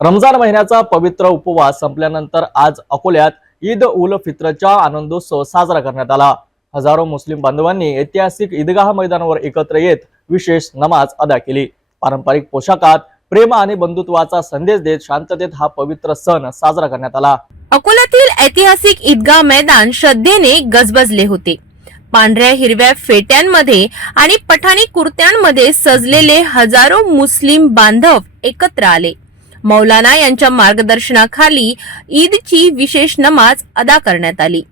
रमजान महिन्याचा पवित्र उपवास संपल्यानंतर आज अकोल्यात ईद उल फित्रचा आनंदोत्सव साजरा करण्यात आला. हजारो मुस्लिम बांधवांनी ऐतिहासिक ईदगाह मैदानावर एकत्र येत विशेष नमाज अदा केली. पारंपरिक पोशाखात प्रेम आणि बंधुत्वाचा संदेश देत शांततेत हा पवित्र सण साजरा करण्यात आला. अकोल्यातील ऐतिहासिक ईदगाह मैदान श्रद्धेने गजबजले होते. पांढऱ्या हिरव्या फेट्यांमध्ये आणि पठाणी कुर्त्यांमध्ये सजलेले हजारो मुस्लिम बांधव एकत्र आले. मौलाना यांच्या मार्गदर्शनाखाली ईदची विशेष नमाज अदा करण्यात आली.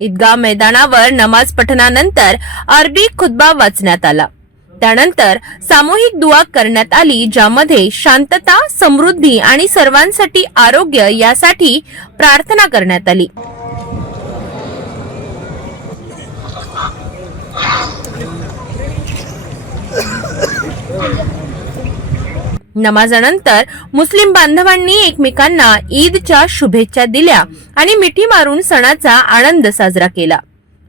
ईदगाह मैदानावर नमाज पठणानंतर अरबी खुदबा वाचण्यात आला. त्यानंतर सामूहिक दुआ करण्यात आली ज्यामध्ये शांतता समृद्धी आणि सर्वांसाठी आरोग्य यासाठी प्रार्थना करण्यात आली. नमाजानंतर मुस्लिम बांधवांनी एकमेकांना ईदच्या शुभेच्छा दिल्या आणि मिठी मारून सणाचा आनंद साजरा केला.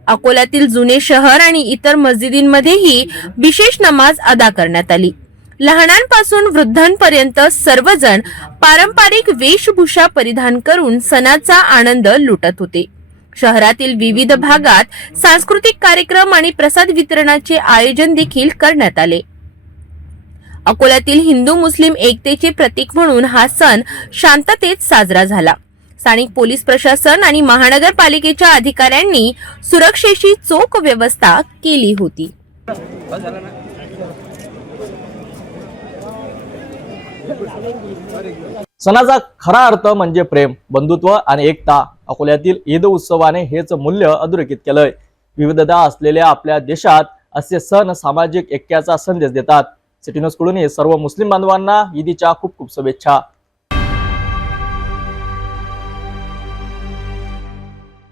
अकोल्यातील जुने शहर आणि इतर मस्जिदींमध्येही विशेष नमाज अदा करण्यात आली. लहानांपासून वृद्धांपर्यंत सर्वजण पारंपरिक वेशभूषा परिधान करून सणाचा आनंद लुटत होते. शहरातील विविध भागात सांस्कृतिक कार्यक्रम आणि प्रसाद वितरणाचे आयोजन देखील करण्यात आले. अकोल्यातील हिंदू मुस्लिम एकतेचे प्रतीक म्हणून हा सण शांततेत साजरा झाला. स्थानिक पोलीस प्रशासन आणि महानगरपालिकेच्या अधिकाऱ्यांनी सुरक्षेची चोख व्यवस्था केली होती. सणाचा खरा अर्थ म्हणजे प्रेम बंधुत्व आणि एकता. अकोल्यातील ईद उत्सवाने हेच मूल्य अधोरेखित केलंय. विविधता असलेल्या आपल्या देशात असे सण सामाजिक ऐक्याचा संदेश देतात. सिटी कडून सर्व मुस्लिम बांधवांना ईदीच्या खूप खूप शुभेच्छा.